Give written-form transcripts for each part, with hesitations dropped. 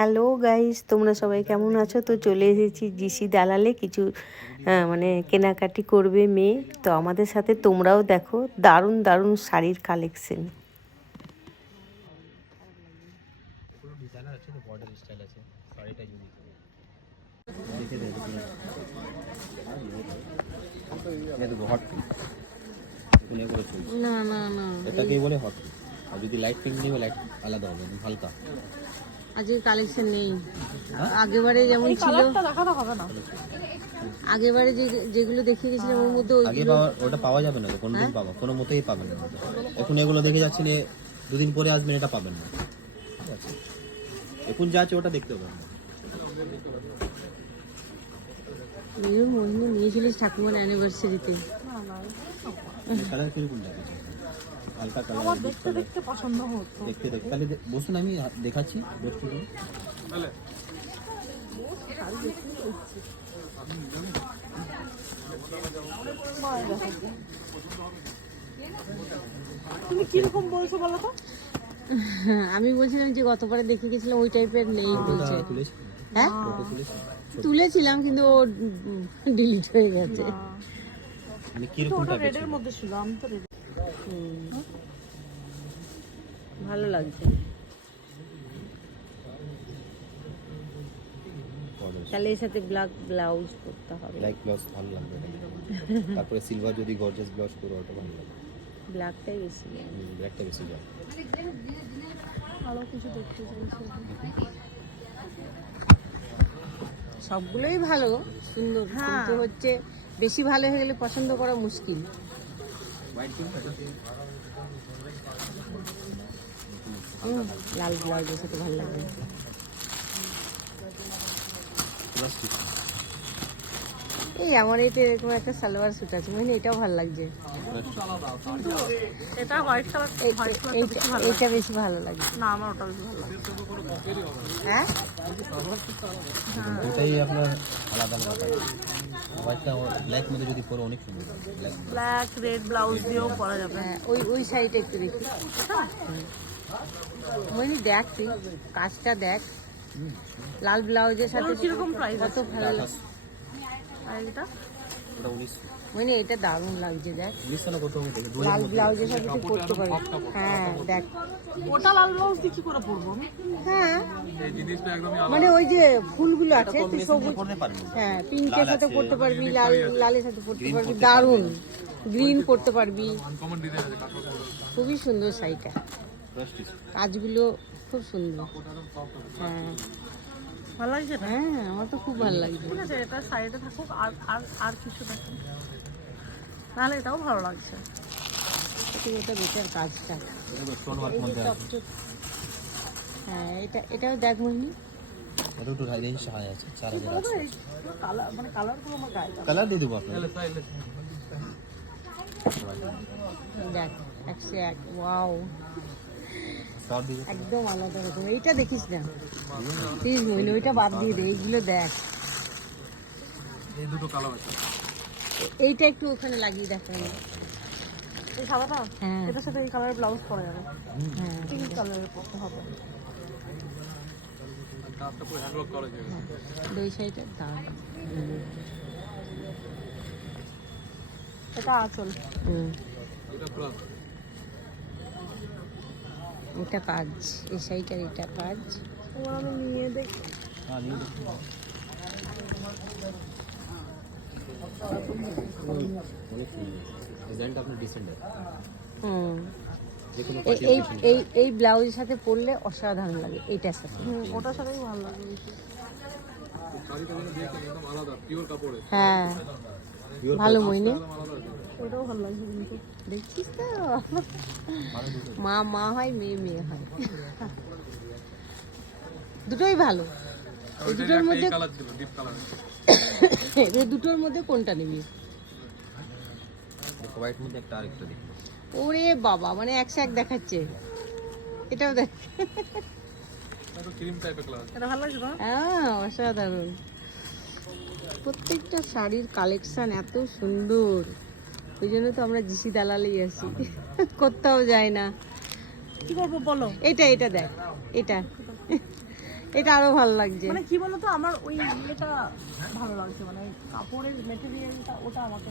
Hello guys, তোমরা সবাই কেমন আছো? তো চলে এসেছি জিসি দালালে কিছু মানে কেনাকাটি করবে মেয়ে। তো আমাদের সাথে তোমরাও দেখো দারুণ দারুণ শাড়ির কালেকশন। না না না, এটাকেই বলে হট। আর যদি লাইট পিঙ্ক নিবে লাইট আলাদা হবে, হালকা। আজকে কালেকশন নেই। আগেবারে যেমন ছিল, আগেবারে যেগুলো দেখিয়ে গেছিলাম ওর মধ্যে আগে পাওয়া ওটা পাওয়া যাবে না, কোনোদিন পাবো কোনো মতেই পাবেন না। এখন এগুলো দেখে যাচ্ছেন, দুদিন পরে আসবেন, এটা পাবেন না। ঠিক আছে, এখন যা আছে ওটা দেখতে পাবেন না। মোহিনী নিয়েছিলিস ঠাকুমার অ্যানিভার্সারিতে। কালার কিরকম দেখেছেন? হালকা কালার আমার দেখতে দেখতে পছন্দ হতো। দেখতে তাহলে বসুন, আমি দেখাচ্ছি। বসুন। তুমি কিরকম বলছো বলো তো? আমি বলছিলাম যে গতবারে দেখে গেছিলাম ওই টাইপের নেই বলছে। হ্যাঁ তুলেছিলাম কিন্তু ও ডিলিট হয়ে গেছে। মানে কিরকমটা রেডের মধ্যে ছিল, আমি তো রেড। ভালো লাগছে। তাহলে এর সাথে ব্ল্যাক ব্লাউজ করতে হবে। ব্ল্যাক ব্লাউজ ভালো লাগবে। তারপরে সিলভার যদি গর্জিয়াস ব্লাউজ করো ওটা ভালো লাগবে। ব্ল্যাকটাই বেশি যায়। ব্ল্যাকটা বেশি যায়। আরো কিছু দেখতে চাইছি। সবগুলোই ভালো, সুন্দর, কিন্তু হচ্ছে বেশি ভালো হয়ে গেলে পছন্দ করা মুশকিল। লাল ব্লাউজের সাথে ভালো লাগবে। এই আমার এইটা এরকম একটা সালোয়ার স্যুট আছে, মানে এটাও ভালো লাগছে। এটা হোয়াইট কালার, এইটা বেশি ভালো লাগছে। না আমার ওটা বেশি ভালো লাগে। হ্যাঁ ওটাই আপনার আলাদা আলাদা। হোয়াইটটা ব্ল্যাক মধ্যে যদি পরো অনেক সুন্দর। ব্ল্যাক রেড ব্লাউজ দিয়েও পরা যাবে। হ্যাঁ, ওই শাড়িটা একটু দেখি। মানে দেখ তুই কাজটা দেখ, লাল ব্লাউজের সাথে কিরকম প্রাইস কত ভালো লাগছে। আর এটা ওটা 19 মানে এটা দারুণ লাগছে দেখ, 19 না কত আমি দেখি। লাল ব্লাউজের সাথে তুই পরতে পারবি। হ্যাঁ দেখ, ওটা লাল ব্লাউজ দিয়ে কি করে পরবো আমি? হ্যাঁ মানে ওই যে ফুলগুলো আছে তুই সবুজ, পরতে পারবেন। হ্যাঁ পিঙ্কের সাথে পরতে পারবি, লালের সাথে পরতে পারবি, দারুণ। গ্রিন পরতে পারবি, খুবই সুন্দর শাড়িটা। কাজগুলো খুব সুন্দর। হ্যাঁ ভালো লাগছে না? হ্যাঁ আমার তো খুব ভালো লাগছে। ঠিক আছে, এটা সাইডে থাকুক। আর আর আর কিছু দেখুন, নাহলে এটাও ভালো লাগছে। এটা বেটার কাজটা। স্টোন ওয়ার্ক মধ্যে আছে। হ্যাঁ এটাও দেখ মোহিনী। এটা তো রেঞ্জ হাই আছে 4000 আছে। কালার মানে কালারগুলো আমার গায়ে যাবে। কালার দিয়ে দেবো আপনাকে। দেখ 101, ওয়াও সব দিয়ে একদম আলাদা রকম। এইটা দেখিস না প্লিজ মোহিনী, ওইটা বাদ দিয়ে দে, এইগুলো দেখ। এই দুটো কালার আছে। এইটা একটু ওখানে লাগিয়ে দেখ। এই সাদাটা, হ্যাঁ এটার সাথে এই কালারের ব্লাউজ পরা যাবে। হ্যাঁ পিঙ্ক কালারের পরতে হবে। দুই সাইডে দাঁড়ান। এটা আঁচল। এটা কাজ, এই সাইডটার এটা কাজ। তোমার আমি নিয়ে দেখি। হ্যাঁ নিয়ে দেখুন। অনেক সুন্দর ডিজাইনটা আপনার ডিসেন্ট আছে। যেকোনো এই এই এই ব্লাউজের সাথে পরলে অসাধারণ লাগে এইটার সাথে। ওটার সাথেই ভালো লাগে। হ্যাঁ ভালো মোহিনী, ওটাও ভালো লাগছে কিন্তু। দেখছিস তো মা মা হয়, মেয়ে মেয়ে হয়, দুটোই ভালো। এই দুটোর মধ্যে এই দুটোর মধ্যে কোনটা নিবি? হোয়াইট মধ্যে একটা আরেকটা দেখুন। ওরে বাবা, মানে 101 দেখাচ্ছে। এটাও দেখ। এটা ভালো লাগছে না? হ্যাঁ অসাধারণ। প্রত্যেকটা শাড়ির কালেকশন এত সুন্দর, ওই জন্য তো আমরা জিসি দালালেই আসি, কোথাও যায় না। কি করবো বলো? এটা দেখ, এটা এটা আরো ভালো লাগছে। মানে কি বলতো আমার ওই ইয়েটা ভালো লাগছে, মানে কাপড়ের মেটেরিয়ালটা ওটা আমাকে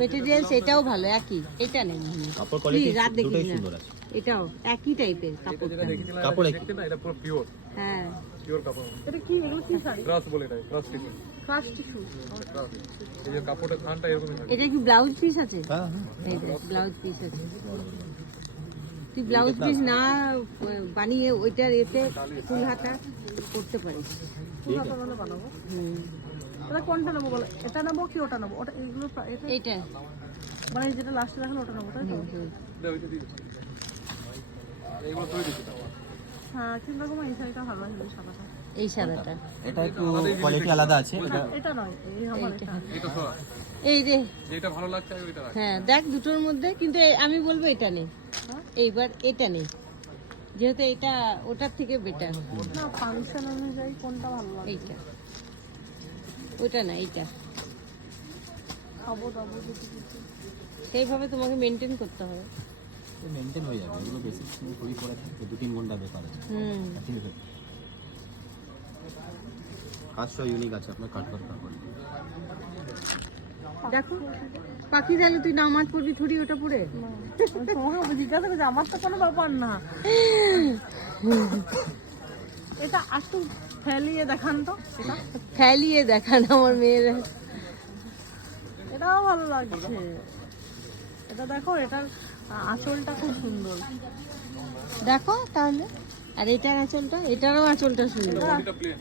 মেটেরিয়ালস এটাও ভালো, একই। এটা নেই কাপড় কোয়ালিটি রাত দেখি দুটোই না, সুন্দর আছে। এটাও একই টাইপের কাপড়টা। কাপড় একই। হ্যাঁ এটা কি এগুলো কি শাড়ি? First tissue. এই যে কাপড়ের থানটা এরকমই থাকে। এটা কি ব্লাউজ পিস আছে? হ্যাঁ হ্যাঁ এই ব্লাউজ পিস আছে। তুই ব্লাউজ পিস না বানিয়ে ওইটার এতে ফুল হাতা করতে পারিস। ঠিক আছে। তাহলে বানাবো। হুম, তাহলে কোনটা নেবো বলো? এটা নেবো কি ওটা নেবো? ওটা এইগুলো এটা এইটা। মানে যেটা লাস্টে দেখালো ওটা নেবো, তাই তো? এইগুলো তুই দিচ্ছি তো। হ্যাঁ, কিন্তু দেখো এই শাড়িটা ভালো লাগে, এই সাদাটা। এই সাদাটা। এটা একটু কোয়ালিটি আলাদা আছে। এটা এটা নয়, এই আমার এটা। এটা সরা। এই যে, যেটা ভালো লাগছে আমি ওইটা রাখি। হ্যাঁ দেখ দুটোর মধ্যে, কিন্তু আমি বলবো এটা নেই। এইবার এটা নেই, যেহেতু এটা ওটার থেকে বেটার। না, ফাংশন অনুযায়ী কোনটা ভালো লাগে? এইটা, ওটা না, এইটা। খাবো দাবো যদি কিছু। সেইভাবে তোমাকে মেনটেন করতে হবে। মেনটেন হয়ে যাবে। এগুলো বেসিক খুবই পরে থাকে, 2-3 ঘন্টা ব্যাপার আছে। হুম, ঠিক আছে। কাজটা ইউনিক আছে আপনার কাট করা কাপড়। দেখো পাখি, তাহলে তুই নামাজ পড়বি থুড়ি ওটা পরে? তোমাকে জিজ্ঞাসা করছি, আমার তো কোনো ব্যাপার না। এটা একটু ফেলিয়ে দেখান তো, এটা ফেলিয়ে দেখান আমার মেয়ের। এটাও ভালো লাগছে। এটা দেখো, এটার আঁচলটা খুব সুন্দর। দেখো তাহলে, আর এটার আঁচলটা, এটারও আঁচলটা সুন্দর। এটা প্লেন।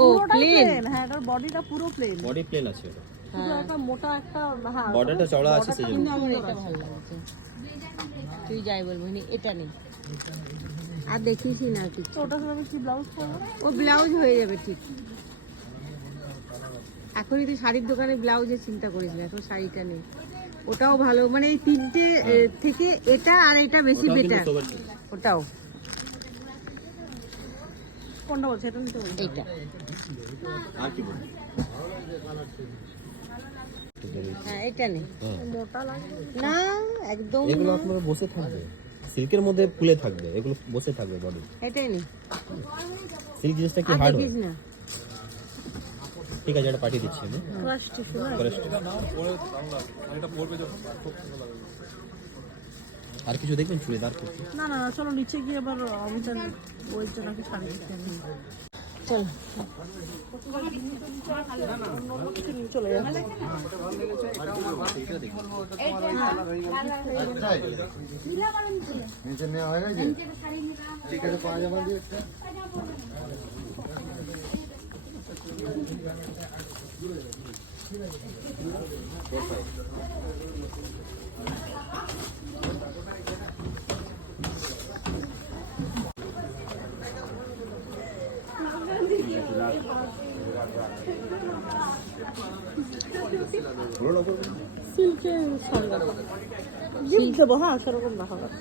ও পুরোটাই প্লেন। প্লেন, হ্যাঁ, এটার বডিটা পুরো প্লেন। বডি প্লেন আছে এটা। শুধু একটা মোটা একটা, হ্যাঁ, বর্ডারটা চওড়া আছে borderটা সেজন্য। কিন্তু আমার এটা ভালো লাগছে। তুই যাই বলবি এটা নেই, আর দেখিসই না কিছু। তো ওটার সাথে আমি কি ব্লাউজ করবো? ও ব্লাউজ হয়ে যাবে ঠিক। এখনই তুই শাড়ির দোকানে ব্লাউজের চিন্তা করিস না, এখন শাড়িটা নেই। ওটাও ভালো, মানে এই তিনটে থেকে এটা আর এটা বেশি ওটাও কিন্তু বেটার। সবার ছিল। ওটাও, কোনটা বলছে? এটা নিতে বলছি। এইটা। আর কি বলবো? হ্যাঁ, এটা নেই। হ্যাঁ। মোটা লাগবে। না একদম এগুলো না, আপনার বসে থাকবে, সিল্কের মধ্যে ফুলে থাকবে, এগুলো বসে থাকবে বডি। এটাই নেই। সিল্ক জিনিসটা কি আর হার্ড হয়। দেখিস না। ঠিক আছে, এটা পাঠিয়ে দিচ্ছি আমি। ক্রাশ টিস্যু না? Correct। না পরে দাম লাগবে। আর এটা পরবে যখন খুব সুন্দর লাগবে। আর কিছু দেখবেন চুড়িদার করতে? না না, চলো নিচে গিয়ে এবার অমিতার ওইটা নাকি শাড়ি দিতে হবে। চল, চলে যাবে। সিল্কে শাড়ি রাখো। গিফট দেবো, হ্যাঁ সেরকম দেখা যাবে।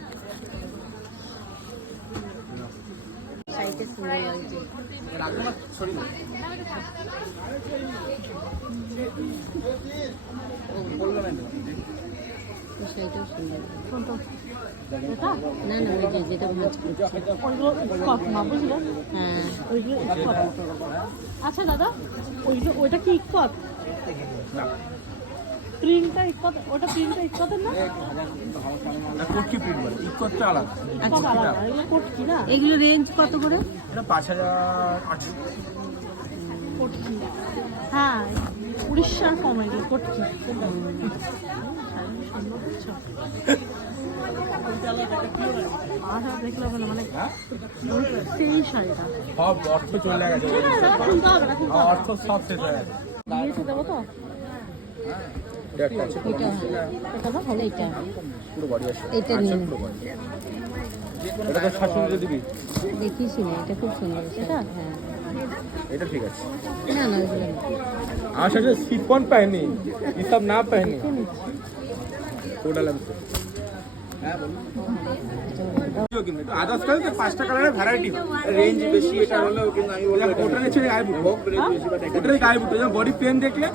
শাড়িটা সুন্দর লাগছে। এই শাড়িটাও সুন্দর। কোনটা? না না, ওই যে যেটা ভাঁজ করছে। ওইগুলো ইস্কট না, বুঝলে? হ্যাঁ, ওইগুলো ইস্কট। আচ্ছা দাদা, ওইগুলো, ওইটা কি ইস্কট? প্রিন্টটা ইস্কট, ওটা প্রিন্টটা ইস্কটের না? কোটকি প্রিন্ট বলে, ইকোটা আলাদা। ইস্কট আলাদা, এগুলো কোটকি না? এগুলো রেঞ্জ কত করে? এটা 5800। কোটকি, হ্যাঁ, উড়িষ্যার কম এগুলো কোটকি। আচ্ছা, দেখলে হবে না, মানে সেই শাড়িটা সব অর্থ চলে গেছে, কিনতে হবে না, কিনতে হবে অর্থ সব শেষ হয়ে গেছে। না। দিয়েছে দেবো তো? এটা ভালো। এটা না ভালো। এইটা, পুরো বডি আছে, এইটা নিয়ে নে। পুরো বডি। এটা তো 700 দিবি। দেখিস না, এটা খুব সুন্দর। এটা হ্যাঁ, এটা ঠিক আছে। না না ওইগুলো না। আমার সাথে শিফন पहनी, ये सब ना पहनी। কোডা লাগছে। হ্যাঁ বলুন। কিন্তু আদার্স কালার 5টা কালারের ভ্যারাইটি রেঞ্জ বেশি, এটা হলো কিন্তু আমি বললাম কোটা নিচে গায়ে বুট ওটাই গায়ে বুট, যেমন বডি পেন দেখলে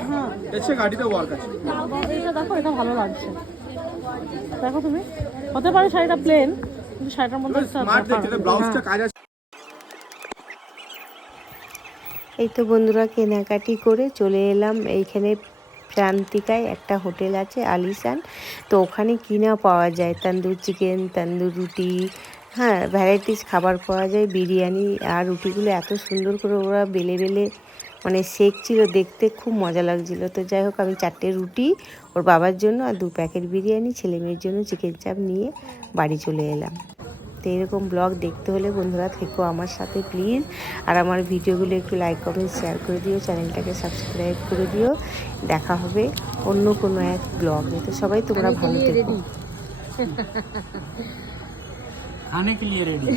এসে গাড়িতে ওয়ার্ক আছে। এটা দেখো, এটা ভালো লাগছে। দেখো তুমি, হতে পারে শাড়িটা প্লেন, কিন্তু শাড়িটার মধ্যে একটা স্মার্ট ব্যাপার দেখতে আছে। ব্লাউজটা কাজ আছে। এই তো বন্ধুরা কেনাকাটি করে চলে এলাম এইখানে প্রান্তিকায় একটা হোটেল আছে আলিশান। তো ওখানে কিনা পাওয়া যায় তন্দুর চিকেন, তন্দুর রুটি, হ্যাঁ ভ্যারাইটিস খাবার পাওয়া যায়, বিরিয়ানি। আর রুটিগুলো এত সুন্দর করে ওরা বেলে বেলে মানে সেঁকছিল, দেখতে খুব মজা লাগছিল। তো যাই হোক আমি 4টে রুটি ওর বাবার জন্য আর 2 প্যাকেট বিরিয়ানি, ছেলে মেয়ের জন্য চিকেন চাপ নিয়ে বাড়ি চলে এলাম। তো এরকম ব্লগ দেখতে হলে বন্ধুরা থেকো আমার সাথে প্লিজ। আর আমার ভিডিওগুলো একটু লাইক কমেন্ট শেয়ার করে দিও, চ্যানেলটাকে সাবস্ক্রাইব করে দিও। দেখা হবে অন্য কোনো এক ব্লগে। তো সবাই তোমরা ভালো থেকো। রেডি खाने के लिए रेडी।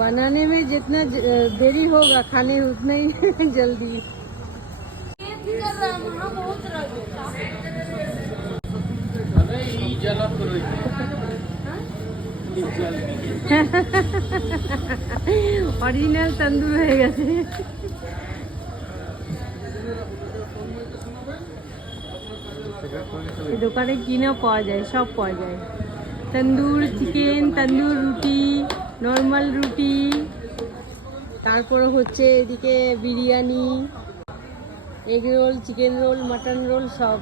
बनाने में जितना देरी होगा खाने उतना ही जल्दी। অরিজিনাল তন্দুর হয়ে গেছে। এই দোকানে কিনা পাওয়া যায়, সব পাওয়া যায়। তন্দুর চিকেন, তন্দুর রুটি, নর্মাল রুটি, তারপরে হচ্ছে এদিকে biryani, egg roll, chicken roll, mutton role সব।